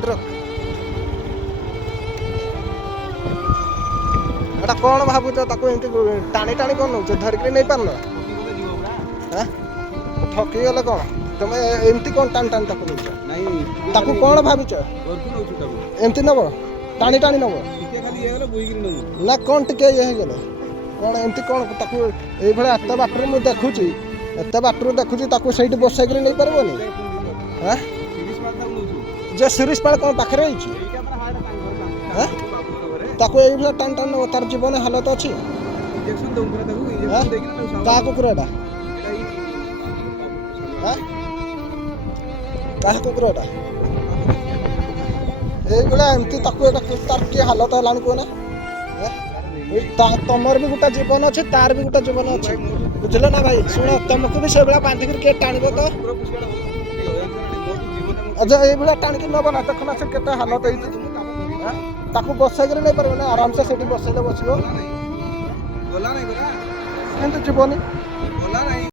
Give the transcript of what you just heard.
ଗାଡ଼ିର ଏଟା କ'ଣ ଭାବୁଛ ତାକୁ ଏମିତି ଟାଣି ଟାଣି କ'ଣ ନେଉଛ ଧରିକିରି ନେଇପାରୁନ ଠକିଗଲେ କ'ଣ ତମେ ଏମିତି କ'ଣ ଟାଣି ଟାଣି ତାକୁ ନେଉଛ ତାକୁ କ'ଣ ଭାବିଛ ଏମିତି ନେବ ଟାଣି ଟାଣି ନେବ ନା କ'ଣ ଟିକେ ଇଏ ହେଇଗଲେ କ'ଣ ଏମିତି କ'ଣ ତାକୁ ଏଇଭଳିଆ ଏତେ ବାଟରୁ ମୁଁ ଦେଖୁଛି ତାକୁ ସେଇଠି ବସେଇକିରି ନେଇପାରିବନି ଯେ ଶିରିଷ ପାଳ କ'ଣ ପାଖରେ ହେଇଛି ତାକୁ ଏଇଭଳିଆ ଟାଣି ଟାଣି ନେବ ତାର ଜୀବନ ହାଲତ ଅଛି କାହା କୁକୁର ଏଟା କାହା କୁକୁର ଏଟା এইগুলা এমতি তাকে তার কি হালত হলানি কোনা তোমার বি গোটা জীবন আছে তার বি গোটা জীবন আছে বুঝলে না ভাই শুণ তোমাকে বি সেগুলা বাঁধিকি কে টাণব তো আচ্ছা এইগুলা টাণিকি নেব না দেখুন সে কেতে হালত হয়েছে তাকে বসাইকি নেই পারবে না আরামসে সেটি বসাইলে বসব কিন্তু জীবনী